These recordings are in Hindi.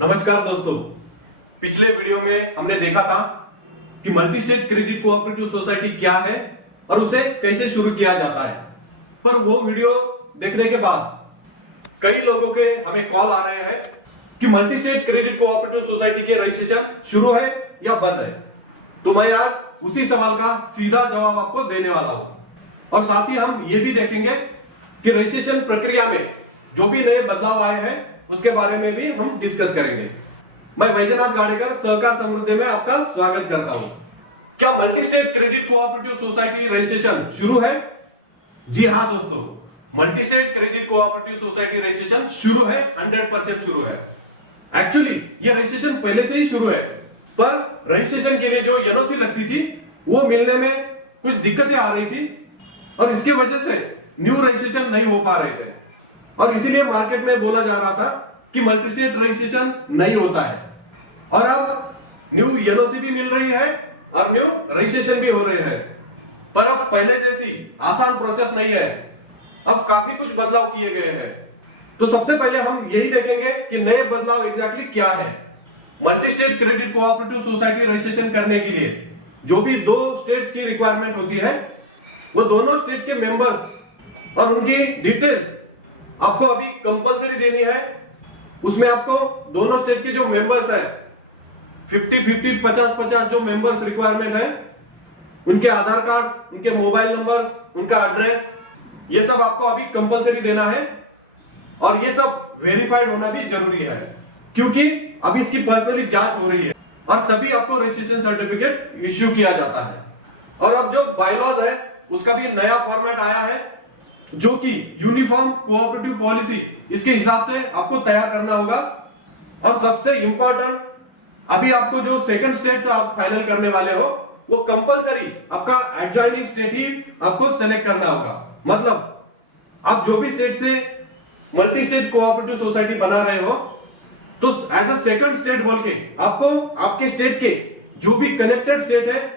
नमस्कार दोस्तों, पिछले वीडियो में हमने देखा था कि multi state credit cooperative society क्या है और उसे कैसे शुरू किया जाता है। पर वो वीडियो देखने के बाद कई लोगों के हमें कॉल आ रहे हैं कि multi state credit cooperative society के रजिस्ट्रेशन शुरू है या बंद है। तो मैं आज उसी सवाल का सीधा जवाब आपको देने वाला हूं और साथ ही हम ये भी देखेंगे कि रजिस्ट्रेशन प्रक्रिया में जो भी नए बदलाव आए हैं उसके बारे में भी हम डिस्कस करेंगे। मैं वैजनाथ गाड़ेकर सहकार समृद्धि में आपका स्वागत करता हूं। क्या multi state credit cooperative society registration शुरू है? जी हां दोस्तों, multi state credit cooperative society registration शुरू है, 100% शुरू है। एक्चुअली ये रजिस्ट्रेशन पहले से ही शुरू है, पर रजिस्ट्रेशन के लिए जो एनओसी लगती थी वो मिलने में कुछ दिक्कतें आ रही थी और इसकी वजह से न्यू रजिस्ट्रेशन नहीं हो पा रहे थे और इसीलिए मार्केट में बोला जा रहा था कि मल्टी स्टेट रजिस्ट्रेशन नहीं होता है। और अब न्यू एनओसी भी मिल रही है और न्यू रजिस्ट्रेशन भी हो रहे हैं, पर अब पहले जैसी आसान प्रोसेस नहीं है। अब काफी कुछ बदलाव किए गए हैं। तो सबसे पहले हम यही देखेंगे कि नए बदलाव एग्जैक्टली क्या है। Multi state credit cooperative society registration करने के लिए जो भी दो स्टेट की रिक्वायरमेंट होती है, वो दोनों स्टेट के मेंबर्स और उनकी डिटेल्स आपको अभी कंपलसरी देनी है। उसमें आपको दोनों स्टेट के जो मेंबर्स हैं 50-50, 50-50 जो मेंबर्स रिक्वायरमेंट है, उनके आधार कार्ड्स, उनके मोबाइल नंबर्स, उनका एड्रेस, ये सब आपको अभी कंपलसरी देना है और ये सब वेरीफाइड होना भी जरूरी है क्योंकि अभी इसकी पर्सनली जांच हो रही है और तभी आपको रजिस्ट्रेशन सर्टिफिकेट इश्यू किया जाता है। और अब जो बायलॉज है उसका भी नया फॉर्मेट आया है जो कि यूनिफॉर्म कोऑपरेटिव पॉलिसी, इसके हिसाब से आपको तैयार करना होगा। और सबसे इंपॉर्टेंट, अभी आपको जो सेकंड स्टेट आप फाइनल करने वाले हो वो कंपलसरी आपका एडजॉइनिंग स्टेट ही आपको सेलेक्ट करना होगा। मतलब आप जो भी स्टेट से मल्टी स्टेट कोऑपरेटिव सोसाइटी बना रहे हो तो एज अ सेकंड स्टेट बोल के आपको आपके स्टेट के जो भी कनेक्टेड स्टेट है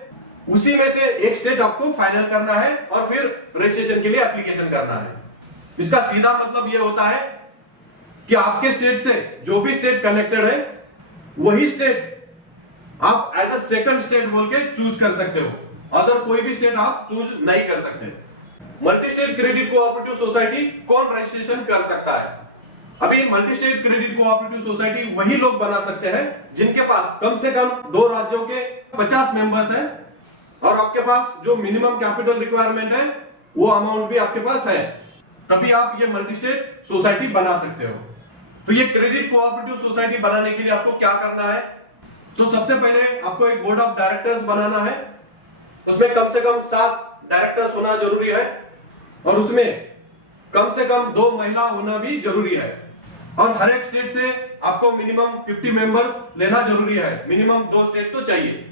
उसी में से एक स्टेट आपको फाइनल करना है और फिर रजिस्ट्रेशन के लिए एप्लीकेशन करना है। इसका सीधा मतलब यह होता है कि आपके स्टेट से जो भी स्टेट कनेक्टेड है वही स्टेट आप एज अ सेकंड स्टेट बोल के चूज कर सकते हो, अदर कोई भी स्टेट आप चूज नहीं कर सकते। Multi state credit cooperative society कौन रजिस्ट्रेशन कर सकता है? अभी multi state credit cooperative society वही लोग बना सकते हैं जिनके पास कम से कम 2 राज्यों के 50 मेंबर्स हैं और आपके पास जो मिनिमम कैपिटल रिक्वायरमेंट है वो अमाउंट भी आपके पास है, तभी आप ये मल्टी स्टेट सोसाइटी बना सकते हो। तो ये क्रेडिट कोऑपरेटिव सोसाइटी बनाने के लिए आपको क्या करना है? तो सबसे पहले आपको एक बोर्ड ऑफ डायरेक्टर्स बनाना है। उसमें कम से कम 7 डायरेक्टर्स होना जरूरी है और उसमें कम से कम 2 महिला होना भी जरूरी है। और हर एक स्टेट से आपको मिनिमम 50 मेंबर्स लेना जरूरी है, मिनिमम 2 स्टेट तो चाहिए।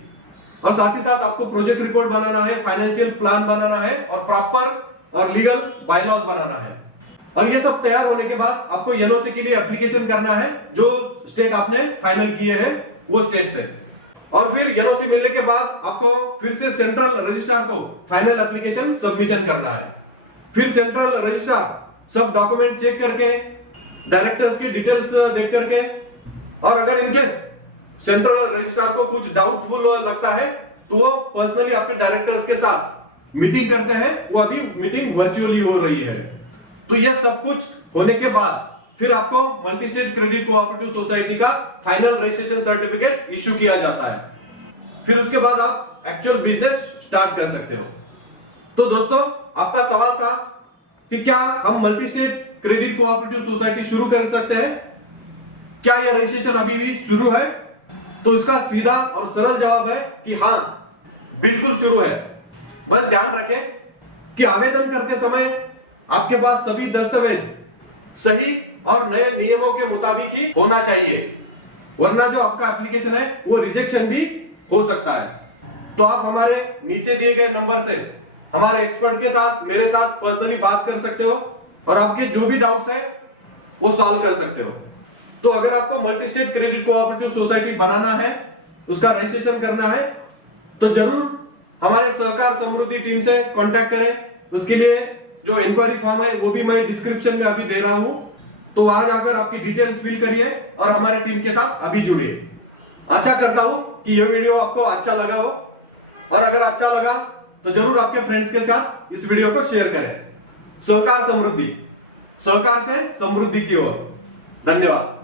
और साथ ही साथ आपको प्रोजेक्ट रिपोर्ट बनाना है, फाइनेंशियल प्लान बनाना है और प्रॉपर और लीगल बायलॉज बनाना है। और ये सब तैयार होने के बाद आपको एनओसी के लिए एप्लीकेशन करना है जो स्टेट आपने फाइनल किए हैं वो स्टेट से। और फिर एनओसी मिलने के बाद आपको फिर से सेंट्रल रजिस्ट्रार को फाइनल एप्लीकेशन सबमिशन करना है। फिर सेंट्रल रजिस्ट्रार सब डॉक्यूमेंट चेक करके, डायरेक्टर्स की डिटेल्स देख करके, और अगर इनकेस सेंट्रल रजिस्ट्रार को कुछ डाउटफुल लगता है तो वो पर्सनली आपके डायरेक्टर्स के साथ मीटिंग करते हैं। वो अभी मीटिंग वर्चुअली हो रही है। तो ये सब कुछ होने के बाद फिर आपको multi state credit cooperative society का फाइनल रजिस्ट्रेशन सर्टिफिकेट इश्यू किया जाता है। फिर उसके बाद आप एक्चुअल बिजनेस स्टार्ट कर सकते हो। तो दोस्तों, आपका सवाल था कि क्या हम multi state credit cooperative society शुरू कर सकते हैं? क्या यह रजिस्ट्रेशन अभी भी शुरू है? तो इसका सीधा और सरल जवाब है कि हां, बिल्कुल शुरू है। बस ध्यान रखें कि आवेदन करते समय आपके पास सभी दस्तावेज सही और नए नियमों के मुताबिक ही होना चाहिए, वरना जो आपका एप्लीकेशन है वो रिजेक्शन भी हो सकता है। तो आप हमारे नीचे दिए गए नंबर से हमारे एक्सपर्ट के साथ, मेरे साथ पर्सनली बात कर सकते हो और आपके जो भी डाउट्स हैं वो सॉल्व कर सकते हो। तो अगर आपको multi state credit cooperative society बनाना है, उसका रजिस्ट्रेशन करना है, तो जरूर हमारे सहकार समृद्धि टीम से कांटेक्ट करें। उसके लिए जो इंक्वायरी फॉर्म है वो भी मैं डिस्क्रिप्शन में अभी दे रहा हूं। तो वहां जाकर आपकी डिटेल्स फिल करिए और हमारे टीम के साथ अभी जुड़िए। आशा करता हूं कि यह वीडियो आपको अच्छा लगा हो, और अगर अच्छा लगा तो जरूर आपके फ्रेंड्स के साथ इस वीडियो को शेयर करें। सहकार समृद्धि, सहकार से समृद्धि की ओर। धन्यवाद।